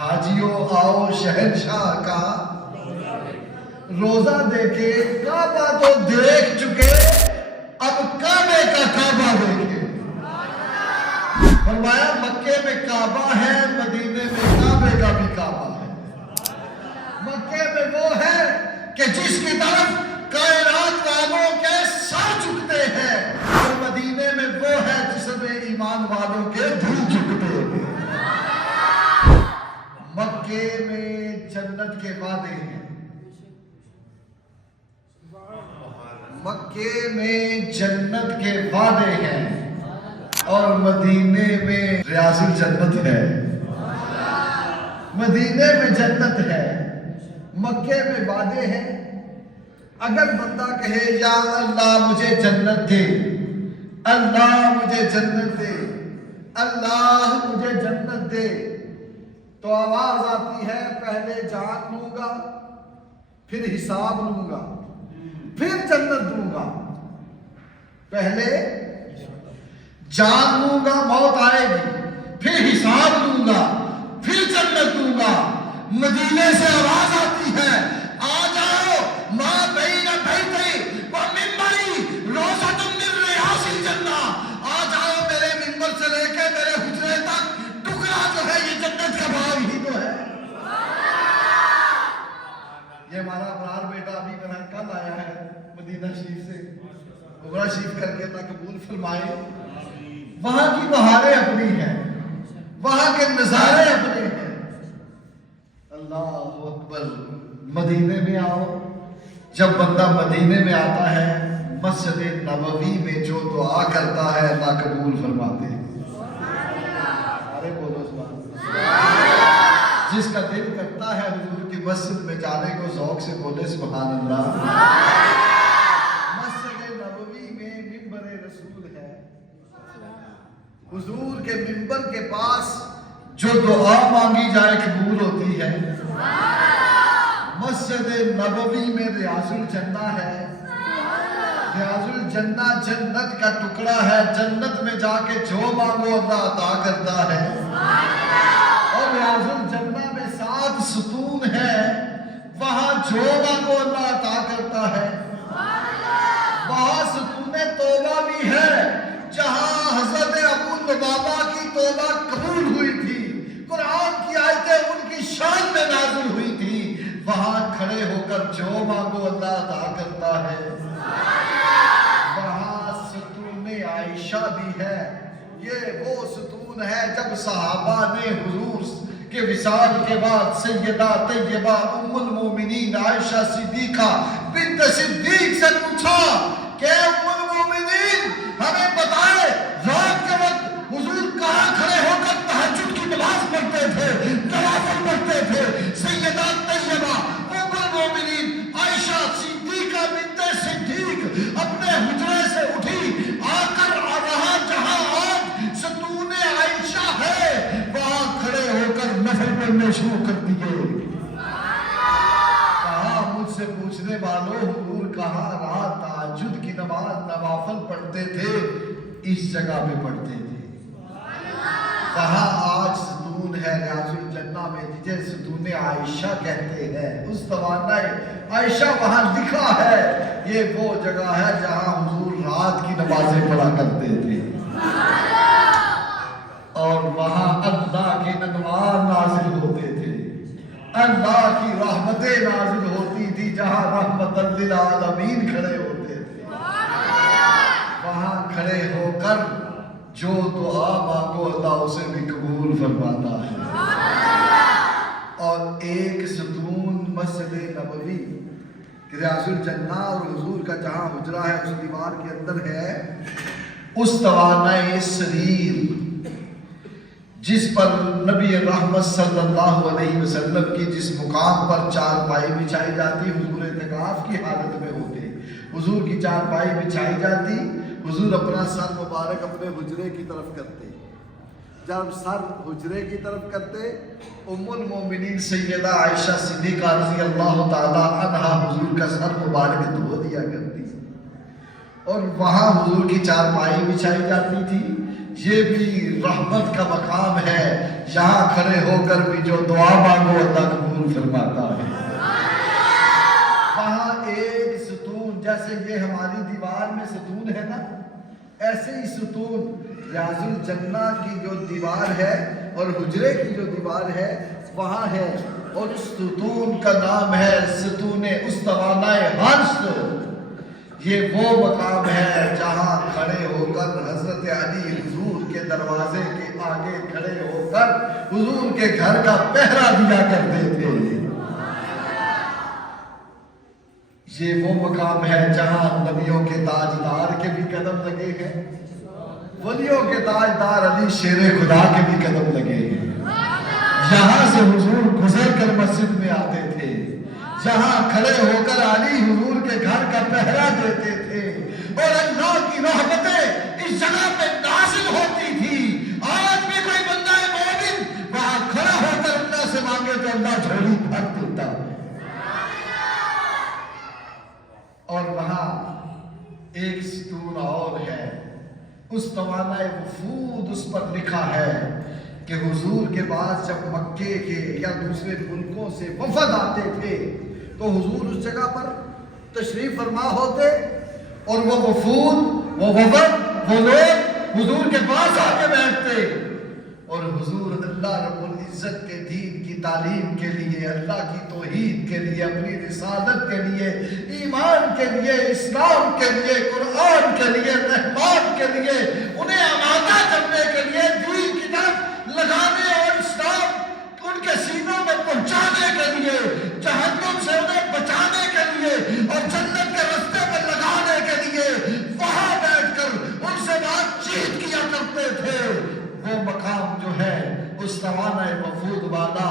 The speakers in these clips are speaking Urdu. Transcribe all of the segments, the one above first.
حاجیوں آؤ شہنشاہ کا روزہ دیکھے، کعبہ تو دیکھ چکے، اب کعبے کا کعبہ دیکھے۔ فرمایا مکے میں کعبہ ہے، مدینے میں کعبے کا بھی کعبہ ہے۔ مکے میں وہ ہے کہ جس کی طرف کائنات والوں کے سر جھکتے ہیں، اور مدینے میں وہ ہے جس میں ایمان والوں کے دل جھکتے ہیں۔ مکے میں جنت کے وعدے ہیں، مکے میں جنت کے وعدے ہیں، اور مدینے میں ریاض الجنت ہے۔ مدینے میں جنت ہے، مکے میں وعدے ہیں۔ اگر بندہ کہے یا اللہ مجھے جنت دے، اللہ مجھے جنت دے، اللہ مجھے جنت دے، تو آواز آتی ہے پہلے جان لوں گا، پھر حساب لوں گا، پھر جنت دوں گا۔ پہلے جان لوں گا، موت آئے گی، پھر حساب لوں گا، پھر جنت دوں گا۔ مدینے سے آواز آتی ہے آ جاؤ، ماں بین بیتی و منبری روضۃ من ریاض الجنہ، آ جاؤ میرے منبر سے لے کے میرے حجرے تک، ٹکڑا جو ہے یہ جنت کا باغ ہی تو ہے۔ یہ ہمارا ابرار بیٹا ابھی میرا کل آیا ہے مدینہ شریف سے، عمرہ شریف کر کے اللہ قبول فرمائے۔ وہاں کی بہاریں اپنی ہیں، وہاں کے نظارے اپنے ہیں۔ اللہ اکبر۔ مدینے میں آؤ، جب بندہ مدینے میں آتا ہے، مسجد نبوی میں جو دعا کرتا ہے اللہ قبول فرماتے ہیں۔ ارے بولو سبحان اللہ۔ جس کا دل کرتا ہے حضور کی مسجد میں جانے کو، ذوق سے بولے سبحان اللہ۔ مسجد نبوی میں منبر رسول ہے، حضور کے منبر کے پاس جو دعا مانگی جائے قبول ہوتی ہے۔ مسجد نبوی میں ریاض الجنہ ہے، ریاض الجنہ جنت کا ٹکڑا ہے، جنت میں جا کے جو مانگو اللہ عطا کرتا ہے۔ اور ریاض الجنہ میں 7 ستون ہے، وہاں جو مانگو اللہ عطا کرتا ہے۔ وہاں ستون توبہ بھی ہے، جہاں حضرت ابو لبابہ کی توبہ قبول ہوئی تھی، قرآن کی آیتیں ان کی شان میں نازل ہوئی تھی، وہاں کھڑے ہو کر جو مانگو اللہ عطا کرتا ہے۔ وہاں ستون عائشہ بھی ہے، یہ وہ ستون ہے جب صحابہ نے حضور کے وصال کے بعد سیدہ طیبہ ام المومنین عائشہ صدیقہ بنت صدیق سے پوچھا کہ ام المومنین ہمیں بتائے رات کے وقت حضور کہاں کھڑے ہو کر تہجد کی نماز پڑھتے تھے، نوافل پڑھتے تھے؟ سیدہ طیبہ ام المومنین عائشہ صدیقہ بنت صدیق اپنے حجرے سے اٹھی، آ کر وہاں جہاں آج ستون عائشہ ہے وہاں کھڑے ہو کر نفل پڑھنے شروع کر دیے۔ کہا مجھ سے پوچھنے والوں حضور کہاں رات تہجد کی نماز نوافل پڑھتے تھے؟ اس جگہ پہ پڑھتے تھے۔ کہاں آج ستون ہے ریاض الجنہ میں جسے ستون عائشہ کہتے ہیں، اس توانائی عائشہ وہاں لکھا ہے، یہ وہ جگہ ہے جہاں حضور رات کی نمازیں پڑھا کرتے تھے، اور وہاں اللہ کے انوار نازل ہوتے تھے، اللہ کی رحمتیں نازل ہوتی تھی، جہاں رحمت للعالمین کھڑے ہوتے تھے۔ وہاں کھڑے ہو کر جو دعا مانگو اللہ اسے بھی قبول فرماتا ہے۔ اور ایک ستون مسجد نبوی ریاض الجنہ اور حضور کا جہاں حجرہ ہے اس دیوار کے اندر ہے، اس توانائی سریر جس پر نبی رحمت صلی اللہ علیہ وسلم کی جس مقام پر چارپائی بچھائی جاتی، حضور اعتکاف کی حالت میں ہوتے، حضور کی چارپائی بچھائی جاتی، حضور اپنا سر مبارک اپنے حجرے کی طرف کرتے، جب سر حجرے کی طرف کرتے ام المومنین سیدہ عائشہ صدیقہ رضی اللہ تعالی عنہا حضور کا سر مبارک دھو دیا کرتی، اور وہاں حضور کی چارپائی بچھائی جاتی تھی، یہ بھی رحمت کا مقام ہے، یہاں کھڑے ہو کر بھی جو دعا مانگو اللہ قبول فرماتا ہے۔ وہاں ایک ستون، جیسے یہ ہماری دیوار میں ستون ہے نا، ایسے ہی ستون ریاض الجنہ کی جو دیوار ہے اور حجرے کی جو دیوار ہے وہاں ہے، اور اس ستون کا نام ہے ستون استوانہ عرش۔ یہ وہ مقام ہے جہاں کھڑے ہو کر حضرت علی حضور کے دروازے کے آگے کھڑے ہو کر حضور کے گھر کا پہرا دیا کرتے تھے۔ یہ وہ مقام ہے جہاں نبیوں کے تاجدار کے بھی قدم لگے ہیں، ولیوں کے تاجدار علی شیر خدا کے بھی قدم لگے ہیں۔ یہاں سے حضور گزر کر مسجد میں آتے تھے، جہاں کھڑے ہو کر علی حضور کے گھر کا پہرا دیتے تھے، اور اللہ کی رحمتیں اس جگہ پہ نازل ہوتی تھی۔ آج بھی کوئی بندہ مومن وہاں کھڑا ہو کر اللہ سے مانگے تو اللہ جھولی بھر دیتا۔ اور وہاں ایک ستون اور ہے، استوانہ وفود، اس پر لکھا ہے کہ حضور کے بعد جب مکے کے یا دوسرے ملکوں سے وفد آتے تھے تو حضور اس جگہ پر تشریف فرما ہوتے، اور وہ وفود، وہ وفد، وہ لوگ حضور کے پاس آ کے بیٹھتے، اور حضور اللہ رب العزت کے دین کی تعلیم کے لیے، اللہ کی توحید کے لیے، اپنی رسالت کے لیے، ایمان کے لیے، اسلام کے لیے، قرآن کے لیے، رحمان کے لیے، انہیں آمادہ کرنے کے لیے، دین کی طرف لگانے اور اسلام ان کے سینوں میں پہنچانے کے لیے، جہنم سے انہیں بچانے کے لیے اور جنت کے راستے پر لگانے کے لیے وہاں بیٹھ کر ان سے بات چیت کیا کرتے تھے۔ وہ مقام جو ہے استوانہ وفود والا،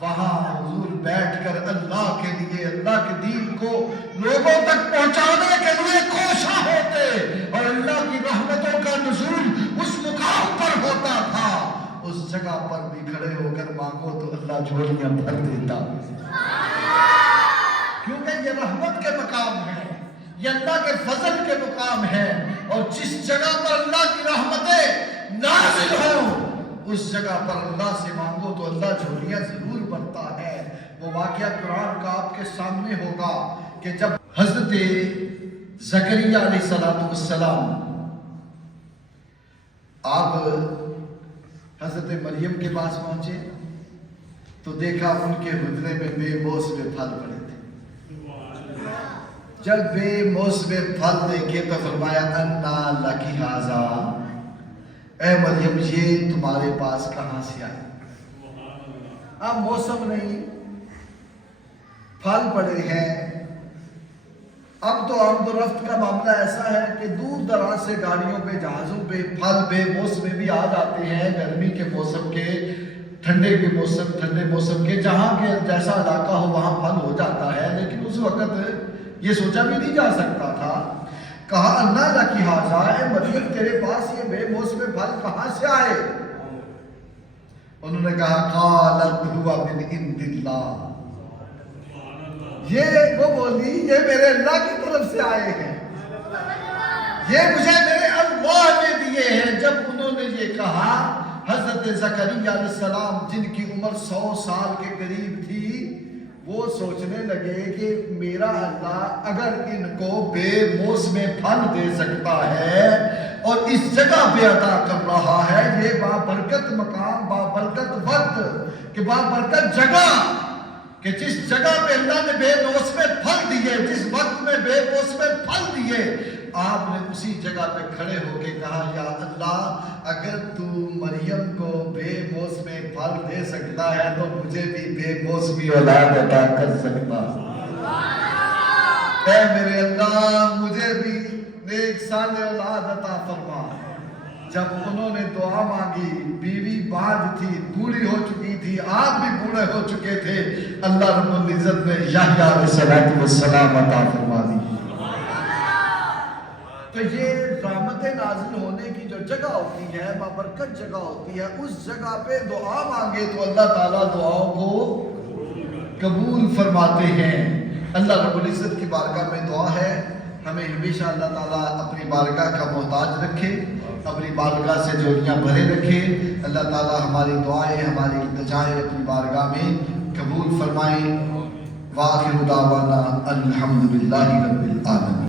وہاں حضور بیٹھ کر اللہ کے لیے، اللہ کے دین کو لوگوں تک پہنچانے کے لیے کوشاں ہوتے، اور اللہ کی رحمتوں کا نزول اس مقام پر ہوتا تھا۔ اس جگہ پر بھی کھڑے ہو کر مانگو تو اللہ جھولیاں بھر دیتا، کیونکہ یہ رحمت کے مقام ہے، یہ اللہ کے فضل کے مقام ہے، اور جس جگہ پر اللہ کی رحمتیں نازل ہوں اس جگہ پر اللہ سے مانگو تو اللہ جھولیاں ضرور بھرتا ہے۔ وہ واقعہ قرآن کا آپ کے سامنے ہوگا کہ جب حضرت زکریا علیہ السلام آپ حضرت مریم کے پاس پہنچے تو دیکھا ان کے حجرے میں بے موسم پھل پڑے تھے۔ جب بے موسم پھل دیکھے تو فرمایا انا لکی ھذا، اے مریم یہ تمہارے پاس کہاں سے آئے؟ اب موسم نہیں، پھل پڑے ہیں۔ اب تو آمد و رفت کا معاملہ ایسا ہے کہ دور دراز سے گاڑیوں پہ، جہازوں پہ پھل بے موسم میں بھی آ جاتے ہیں، گرمی کے موسم کے، ٹھنڈے موسم کے، جہاں کے جیسا علاقہ ہو وہاں پھل ہو جاتا ہے، لیکن اس وقت یہ سوچا بھی نہیں جا سکتا تھا۔ کہا انا لکی ھذا، اے مریم تیرے پاس یہ بے موسم پھل کہاں سے آئے؟ انہوں نے کہا قالت ھو من عند اللہ، یہ وہ بولی یہ میرے اللہ کی طرف سے آئے ہیں، یہ مجھے میرے اللہ نے دیے ہیں۔ جب انہوں نے یہ کہا حضرت زکریا علیہ السلام جن کی عمر 100 سال کے قریب تھی وہ سوچنے لگے کہ میرا اللہ اگر ان کو بے موسم پھل دے سکتا ہے اور اس جگہ پہ عطا کر رہا ہے، یہ بابرکت مقام، بابرکت وقت کہ بابرکت جگہ، کہ جس جگہ پہ اللہ نے بے موسم پھل دیے، جس وقت میں بے موسم پھل دیے، آپ نے اسی جگہ پہ کھڑے ہو کے کہا یا اللہ اگر تو مریم کو بے موسم پھل دے سکتا ہے تو مجھے بھی بے موسمی اولاد عطا کر سکتا۔ اے میرے اللہ مجھے بھی نیک صالح اولاد عطا فرما۔ جب انہوں نے دعا مانگی، بیوی باج تھی، بوڑھی ہو چکی تھی، آپ بھی بوڑھے ہو چکے تھے، اللہ رب العزت نے یحییٰ علیہ السلام عطا فرما دی۔ تو یہ رحمت نازل ہونے کی جو جگہ ہوتی ہے، بابرکت جگہ ہوتی ہے، اس جگہ پہ دعا مانگے تو اللہ تعالیٰ دعاؤں کو قبول فرماتے ہیں۔ اللہ رب العزت کی بارگاہ میں دعا ہے ہمیں ہمیشہ اللہ تعالیٰ اپنی بارگاہ کا محتاج رکھے، اپنی بارگاہ سے جوڑیاں بھرے رکھے۔ اللہ تعالیٰ ہماری دعائیں، ہماری التجائیں اپنی بارگاہ میں قبول فرمائیں۔ وآخر دعوانا الحمدللہ رب العالمین۔